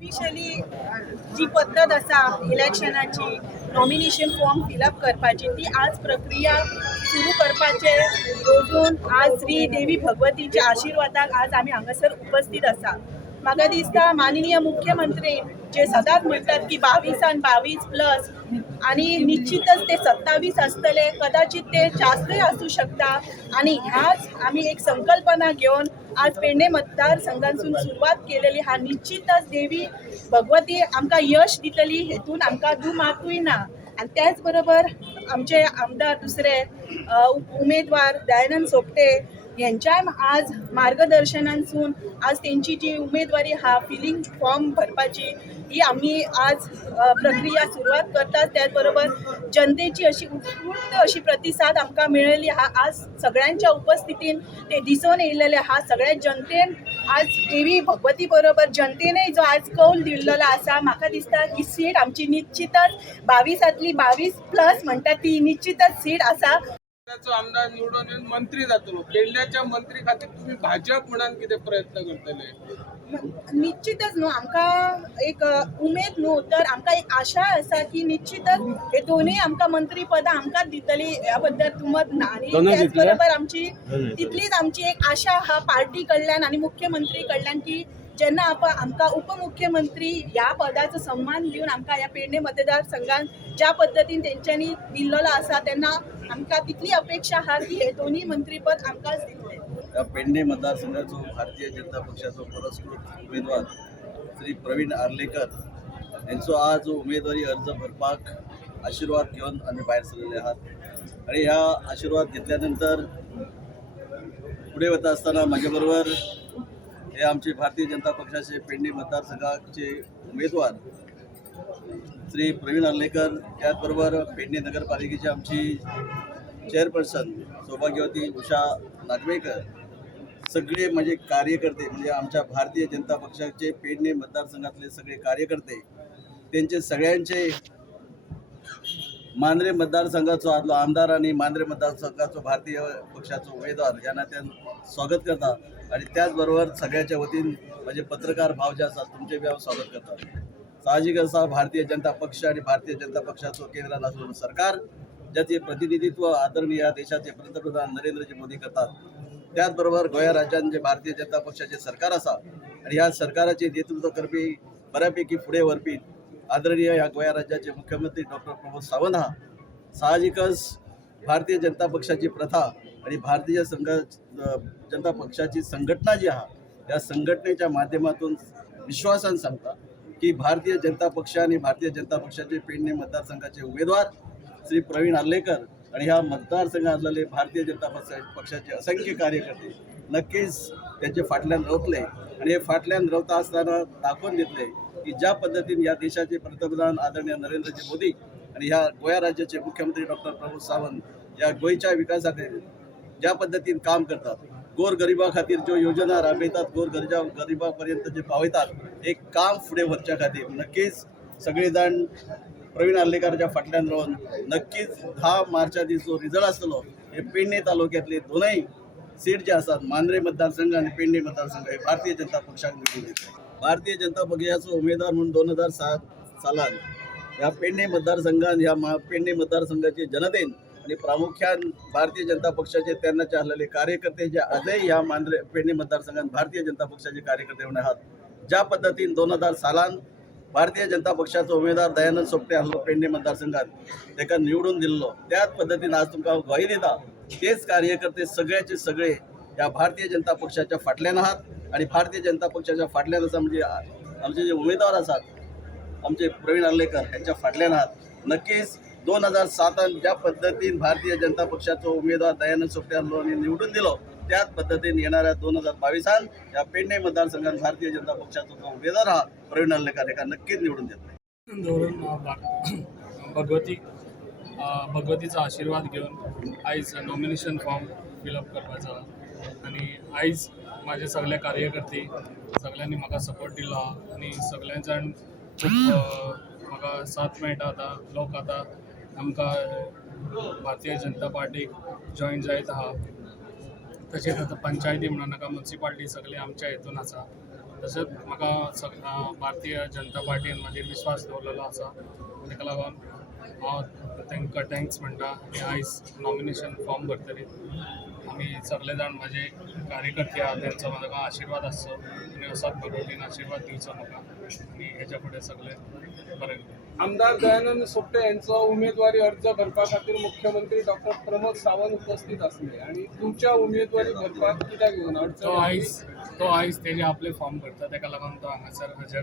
Officially जी पद्धत आसा इलेक्शनाची nomination form fill up करपाची ती आज प्रक्रिया सुरू करपाचे रोजून आज श्री देवी भगवतीच्या आशीर्वादाक आज आम्ही हांगासर उपस्थित आसा। म्हाका दिसता माननीय मुख्यमंत्री जे सदांच म्हणतात की 22+22 आणि निश्चितच ते 27 असतले, कदाचित ते जास्तही असू शकता। आणि ह्याच आम्ही एक संकल्पना घेऊन आज पेडणे मतदारसंघातून सुरुवात केलेली हा निश्चितच देवी भगवती आमकां यश दितली हेतून आमकां दुमातूय ना। आणि त्याचबरोबर आमचे आमदार दुसरे उमेदवार दयानंद सोपटे यांच्या आज मार्गदर्शनांसून आज त्यांची जी उमेदवारी हा फिलिंग फॉर्म भरपाची ही आम्ही आज प्रक्रिया सुरुवात करतात। त्याचबरोबर जनतेची अशी उत्स्फूर्त अशी प्रतिसाद आमकां मेळिल्ली हा आज सगळ्यांच्या उपस्थितीन ते दिसून येयलेले हा। सगळ्या जनतेन आज देवी भगवती बरोबर जनतेने जो आज कौल दिल्लेलो आसा, म्हाका दिसता ही सीट आमची निश्चितच 22+22 म्हणटा ती निश्चितच सीट आसा। आमदार निवडून येऊन मंत्री जातलो, पेडण्याच्या मंत्री खातीर तुम्ही भाजप म्हणून किती प्रयत्न करतले? निश्चितच न्हू आमकां एक उमेद न्हू तर आमकां एक आशा आसा की निश्चितच हे दोनूय आमकां मंत्री पदां आमकांच दितली ह्या बद्दल तुमत ना। आणि त्याच बरोबर आमची तितलीच आमची एक आशा हा पार्टी कडल्यान आणि मुख्यमंत्री कडल्यान की जेन्ना आमकां उपमुख्यमंत्री ह्या पदाचो सन्मान दिवन आमकां ह्या पेडणे मतदारसंघात ज्या पद्दतीन तेंच्यांनी दिल्लेलो आसा तेन्ना आमकां तितली अपेक्षा आहा की हे दोन्ही मंत्रीपद आमकांच दितले। या पेडणे मतदारसंघाचो भारतीय जनता पक्षाचो पुरस्कृत उमेदवार श्री प्रवीण आर्लेकर यांचो आज उमेदवारी अर्ज भरपाक आशीर्वाद घेऊन आम्ही भायर सरलेले आहात। आणि ह्या आशीर्वाद घेतल्यानंतर पुढे वता असताना माझ्या बरोबर हे आमचे भारतीय जनता पक्षाचे पेडणे मतदारसंघाचे उमेदवार श्री प्रवीण आर्लेकर, त्याचबरोबर पेडणे नगरपालिकेची आमची चेअरपर्सन सौभाग्यवती उषा नागवेकर, सगळे म्हणजे कार्यकर्ते म्हणजे आमच्या भारतीय जनता पक्षाचे पेडणे मतदारसंघातले सगळे कार्यकर्ते त्यांचे सगळ्यांचे मांद्रे मतदारसंघाचो आदलो आमदार आणि मांद्रे मतदारसंघाचो भारतीय पक्षाचो उमेदवार या नात्यान स्वागत करता। आणि त्याचबरोबर सगळ्याच्या वतीन म्हणजे पत्रकार भाव जे असतात तुमचे बी हांव स्वागत करता। साहजिक असा भारतीय जनता पक्ष आणि भारतीय जनता पक्षाचो केंद्रात आसलेलो सरकार ज्याचे प्रतिनिधित्व आदरणीय या देशाचे पंतप्रधान नरेंद्रजी मोदी करतात, त्याचबरोबर गोंया राज्यात जे भारतीय जनता पक्षाचे सरकार आसा आणि ह्या सरकाराचे नेतृत्व करपी बऱ्यापैकी फुडें व्हरपी आदरणीय ह्या गोंया राज्याचे मुख्यमंत्री डॉक्टर प्रमोद सावंत हा साहजिकच भारतीय जनता पक्षाची प्रथा आणि भारतीय जनता पक्षाची संघटना जी आहा या संघटनेच्या माध्यमातून विश्वासान सांगता की भारतीय जनता पक्ष आणि भारतीय जनता पक्षाचे पेडणे मतदारसंघाचे उमेदवार श्री प्रवीण आर्लेकर आणि ह्या मतदारसंघातले भारतीय जनता पक्षाचे असंख्य कार्यकर्ते नक्कीच त्यांचे फाटल्यान रावतले। आणि हे फाटल्यान रावता असताना दाखवून दितले की ज्या पद्धतीने या देशाचे पंतप्रधान आदरणीय नरेंद्रजी मोदी आणि ह्या गोंया राज्याचे मुख्यमंत्री डॉक्टर प्रमोद सावंत या गोयच्या विकासाखातीर ज्या पद्धतीने काम करतात, गोरगरिबा खातीर ज्यो योजना राबयतात, गरिबापर्यंत जे पावयतात एक काम फुडें व्हरच्या खातीर नक्कीच सगळे जाण प्रवीण आर्लेकराच्या फाटल्यान रावन नक्कीच 10 मार्चा दीस जो रिजल्ट आसतलो हे पेडणे तालुक्यातले दोनूय सीट जे आसात मांद्रे मतदारसंघ आणि पेडणे मतदारसंघ हे भारतीय जनता पक्षाक निवडून दिले। भारतीय जनता पक्षाचो उमेदवार म्हणून 2007 सालान ह्या पेडणे मतदारसंघात ह्या पेडणे मतदारसंघाचे जनतेन आणि प्रामुख्यान भारतीय जनता पक्षाचे तेन्नाचे आसलेले कार्यकर्ते जे आजही ह्या पेडणे मतदारसंघात भारतीय जनता पक्षाचे कार्यकर्ते म्हणून आहात। ज्या पद्धतीन 2000 सालान भारतीय जनता पक्षाचो उमेदवार दयानंद सोपटे आसलो पेडणे मतदारसंघात ताका निवडून दिल्लो, त्याच पद्धतीन आज तुमकां ग्वाही दिता तेच कार्यकर्ते सगळ्याचे सगळे ह्या भारतीय जनता पक्षाच्या फाटल्यान आहात। आणि भारतीय जनता पक्षाच्या फाटल्यान आसा म्हणजे आमचे जे उमेदवार आसात आमचे प्रवीण आर्लेकर यांच्या फाटल्यान आहात। नक्कीच 2007 ज्या पद्धतीन भारतीय जनता पक्षाचो उमेदवार दयानंद सोपटे आसलो आणि निवडून दिलो त्याच पद्धतीने येणाऱ्या 2022 या पेडणे मतदारसंघात भारतीय जनता पक्षाचो जो उमेदवार हा प्रवीण आर्लेकर एका नक्कीच निवडून देतले। भगवतीचा आशीर्वाद घेऊन आयज नॉमिनेशन फॉर्म फिलअप करपाचा आणि आयज माझे सगळे कार्यकर्ते सगळ्यांनी म्हाका सपोर्ट दिला आणि सगळे जाण म्हाका साथ मेळटा। आतां लोक आतां आमकां भारतीय जनता पार्टीक जॉयन जायत आहा, तशेंच आतां पंचायती म्हणून नाका म्युन्सिपाल्टी सगळे आमच्या हेतून आसा। तशेंच म्हाका भारतीय जनता पार्टीन मागीर विश्वास दवरलेलो आसा ताका लागून हांव तांकां थँक्स म्हणटा आनी आयज नॉमिनेशन फॉर्म भरतरी आमी सगळे जाण म्हाजे कार्यकर्ते आहा तेंचो म्हाका आशिर्वाद आसचो आनी असोच पद्दतीन आशिर्वाद दिवचो म्हाका आनी हेच्या फुडें सगळे बरें आमदार दयानंद सोपटे यांचो उमेदवारी अर्ज भरपा खातीर मुख्यमंत्री डॉक्टर प्रमोद सावंत उपस्थित असले आणि तुमच्या उमेदवारी भरपाक कित्याक येऊन तो आयज तेजे आपले फॉर्म भरता ताका लागून तो हांगासर हजर